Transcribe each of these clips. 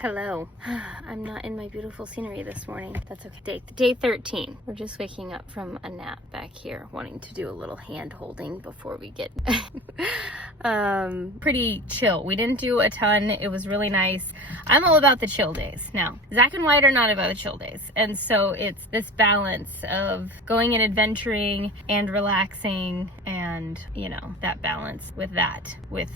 Hello. I'm not in my beautiful scenery this morning. That's okay. Day 13. We're just waking up from a nap back here, wanting to do a little hand holding before we get pretty chill. We didn't do a ton. It was really nice. I'm all about the chill days. Now, Zach and Wyatt are not about the chill days. And so it's this balance of going and adventuring and relaxing and, you know, that balance with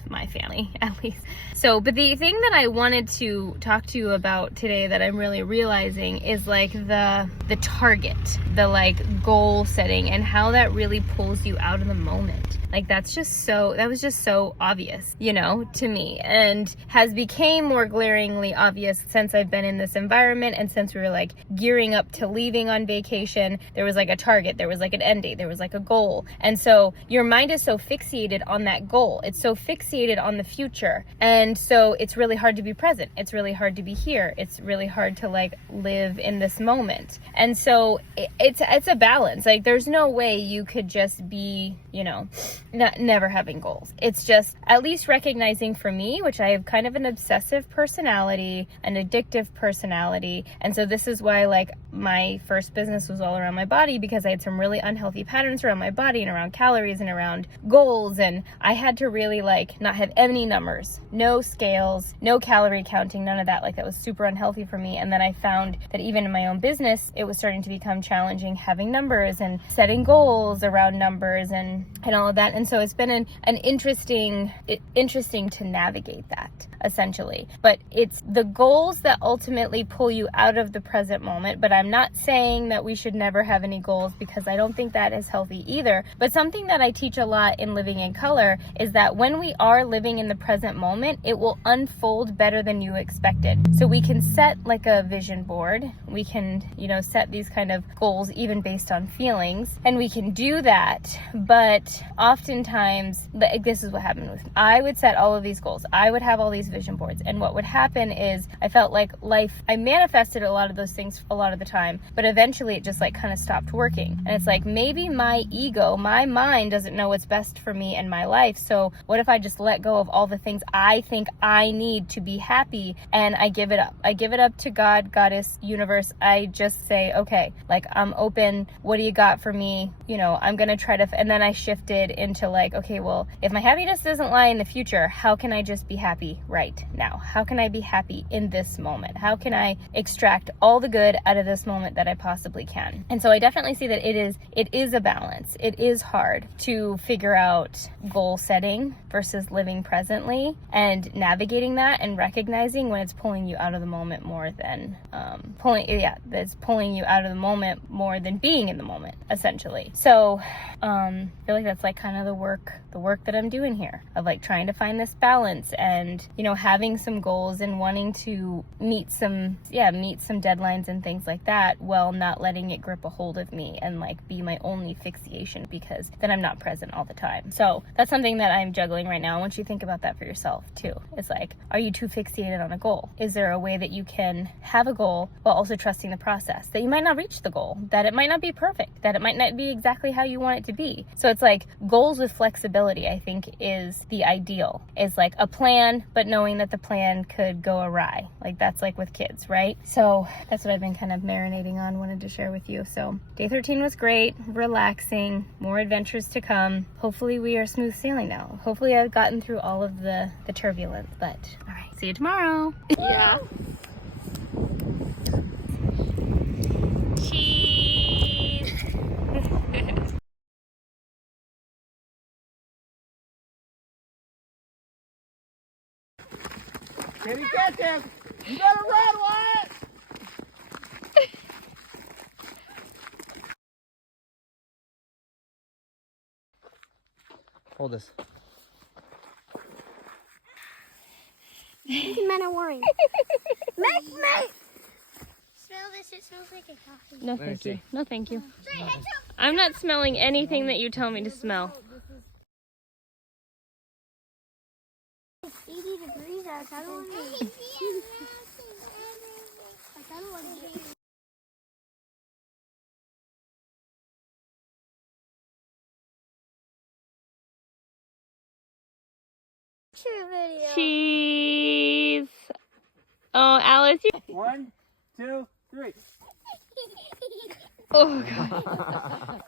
my family at least. So, but the thing that I wanted to talk to you about today that I'm really realizing is like the target, the like goal setting and how that really pulls you out of the moment. Like that was just so obvious, you know, to me, and has became more glaringly obvious since I've been in this environment and since we were like gearing up to leaving on vacation. There was like a target, there was like an end date, there was like a goal. And so your mind is so fixated on that goal. It's so fixated on the future. And so it's really hard to be present. It's really hard to be here. It's really hard to like live in this moment. And so it's a balance. Like there's no way you could just be, you know, never having goals. It's just at least recognizing for me, which I have kind of an obsessive personality, an addictive personality. And so this is why like my first business was all around my body, because I had some really unhealthy patterns around my body and around calories and around goals. And I had to really like not have any numbers, no scales, no calorie counting, none of that. Like that was super unhealthy for me. And then I found that even in my own business, it was starting to become challenging having numbers and setting goals around numbers and all of that. And so it's been an interesting to navigate that essentially. But it's the goals that ultimately pull you out of the present moment. But I'm not saying that we should never have any goals, because I don't think that is healthy either. But something that I teach a lot in Living in Color is that when we are living in the present moment, it will unfold better than you expected. So we can set like a vision board. We can, you know, set these kind of goals even based on feelings, and we can do that. But oftentimes, this is what happened with me. I would set all of these goals. I would have all these vision boards. And what would happen is I felt like I manifested a lot of those things a lot of the time, but eventually it just like kind of stopped working. And it's like, maybe my ego, my mind doesn't know what's best for me and my life. So what if I just let go of all the things I think I need to be happy, and I give it up? I give it up to God, Goddess, universe. I just say, okay, like I'm open. What do you got for me? You know, I'm going to try to, and then I shifted into like, okay, well, if my happiness doesn't lie in the future, how can I just be happy right now? How can I be happy in this moment? How can I extract all the good out of this moment that I possibly can? And so I definitely see that it is a balance. It is hard to figure out goal setting versus living presently and navigating that and recognizing when it's pulling you out of the moment more than that's pulling you out of the moment more than being in the moment, essentially. So I feel like that's like kind of the work that I'm doing here, of like trying to find this balance and, you know, having some goals and wanting to meet some deadlines and things like that, while not letting it grip a hold of me and like be my only fixation, because then I'm not present all the time. So that's something that I'm juggling right now. I want you to think about that for yourself too. It's like, are you too fixated on a goal? Is there a way that you can have a goal while also trusting the process, that you might not reach the goal, that it might not be perfect, that it might not be exactly how you want it to be? So it's like goals with flexibility, I think, is the ideal. Is like a plan, but knowing that the plan could go awry. Like that's like with kids, right? So that's what I've been kind of marinating on, wanted to share with you. So day 13 was great, relaxing, more adventures to come. Hopefully we are smooth sailing now. Hopefully I've gotten through all of the turbulence, but all right, see you tomorrow. Yeah. Cheese. Can you catch him? You gotta run, Wyatt! Hold this. These men are worried. Mate! Smell this, it smells like a coffee. No, thank you. No, thank you. I'm not smelling anything that you tell me to smell. It's 80 degrees out. I don't want to. I don't want to. Cheese. Oh, Alex. $10. 1, 2, 3. Oh, God.